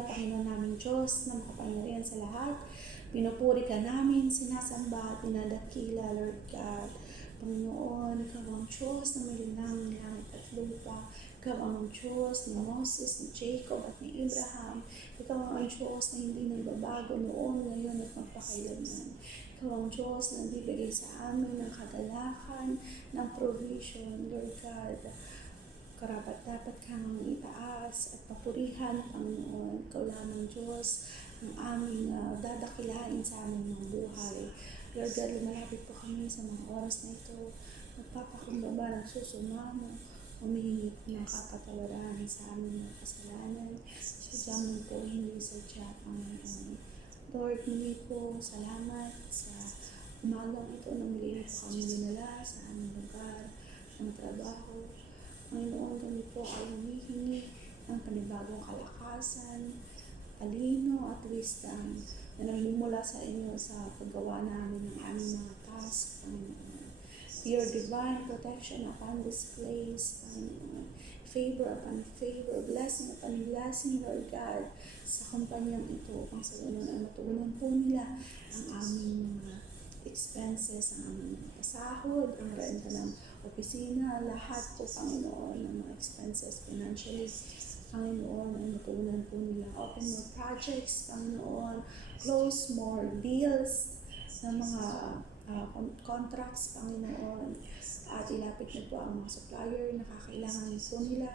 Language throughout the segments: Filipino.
Hallelujah, Panginoon namin Diyos na makapangyarihan sa lahat. Pinupuri ka namin, sinasamba at dinadakila, Lord God. Panginoon, Ikaw ang Diyos na may linang langit at lupa. Ikaw ang Diyos ni Moses, ni Jacob at ni Abraham. Ikaw ang Diyos na hindi nagbabago noon, ngayon at magpakailanman. Ikaw ang Diyos na nagbibigay sa amin ng kagalakan, ng provision, Lord God. Karapat dapat kang itaas at papurihan, Panginoon. Ikaw lamang Diyos ang aming dadakilain sa aming mga buhay. Lord God, lumalapit po kami sa mga oras na ito. Magpapakumbaba, nagsusumamo, humihingi ng kapatawaran sa aming mga kasalanan. Sadyang po, hindi sadya, Panginoon. Lord, muli po, salamat sa umagang ito na muli po kami dinala sa aming lugar ng trabaho. Panginoon, kami po ay humihingi ng panibagong kalakasan, talino at wisdom na nagmumula sa inyo sa paggawa namin ng aming mga task, Panginoon. Your divine protection upon this place, Panginoon. Favor upon favor, blessing upon blessing, Lord God, sa kumpanyang ito. Kung sa ganun ay matugunan po nila ang aming mga expenses, ang aming mga pasahod, ang renta ng opisina, lahat po, Panginoon, ng mga expenses financially. Panginoon, ay matugunan po nila. Open more projects, Panginoon. Close more deals ng mga contracts, Panginoon. At ilapit niyo po ang mga supplier na kakailangan po nila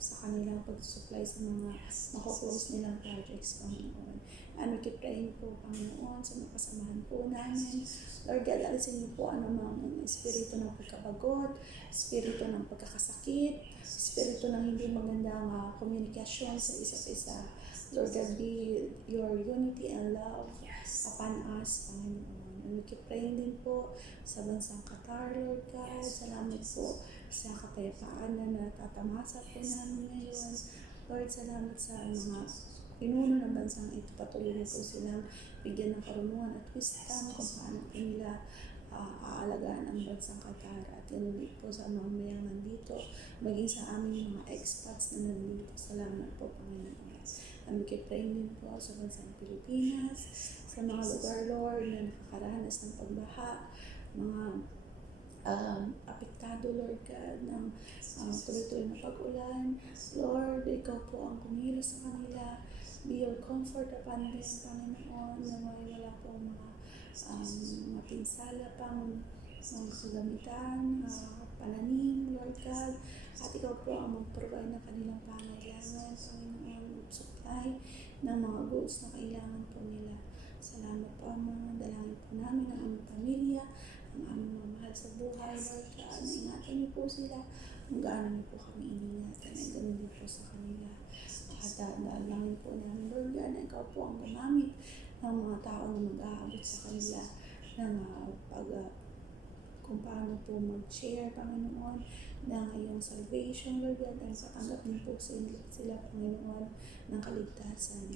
sa kanilang pag-supply sa mga mako-close nilang projects, Panginoon. And we keep praying po, Panginoon, sa mga kasamahan po namin. Lord God, alisin niyo po anumang espiritu ng pagkabagot, espiritu ng pagkakasakit, espiritu ng hindi magandang komunikasyon sa isa't isa. Lord God, be your unity and love upon us, Panginoon. And we keep praying din po sa bansang Qatar, Lord God. Salamat po sa kapayapaan na natatamasa po namin ngayon. Lord, salamat sa mga pinuno ng bansang ito. Patuloy na po silang bigyan ng karunungan at wisdom kung paano po nila aalagaan ang bansang Qatar. At ganun din po sa mga mayang nandito, maging sa aming mga expats na nandito. Salamat po, Panginoon. And we keep praying din po sa bansang Pilipinas, sa mga lugar, Lord, na nakakaranas ng pagbaha, mga apektado, Lord God, ng tuloy-tuloy na pag-ulan. Lord, Ikaw po ang kumilos sa kanila. Be your comfort upon them, Panginoon, na wala po mga pinsala pang mga kagamitan, pananim, Lord God. At Ikaw po ang mag-provide ng kanilang pangailangan, Panginoon, supply ng mga goods na kailangan po nila. Salamat po, Ama. Dalangin po namin ang aming pamilya, ang aming mga mahal sa buhay, Lord God. Ingatan niyo po sila kung gaano niyo po kami iningatan. Ay ganun din po sa kanila. At dalangin po namin, Lord God, na Ikaw po ang gumamit ng mga tao na mag-aabot sa kanila ng kung paano po mag-share, Panginoon, ng iyong salvation, Lord God, ang patanggap niyo po sila, Panginoon, ng kaligtasan.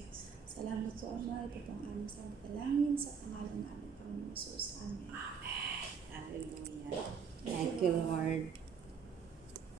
Salamat po, Ama. Ito po ang aming dalangin sa pangalan namin, Panginoon Jesus. Amen. Amen. Hallelujah. Thank you, Lord.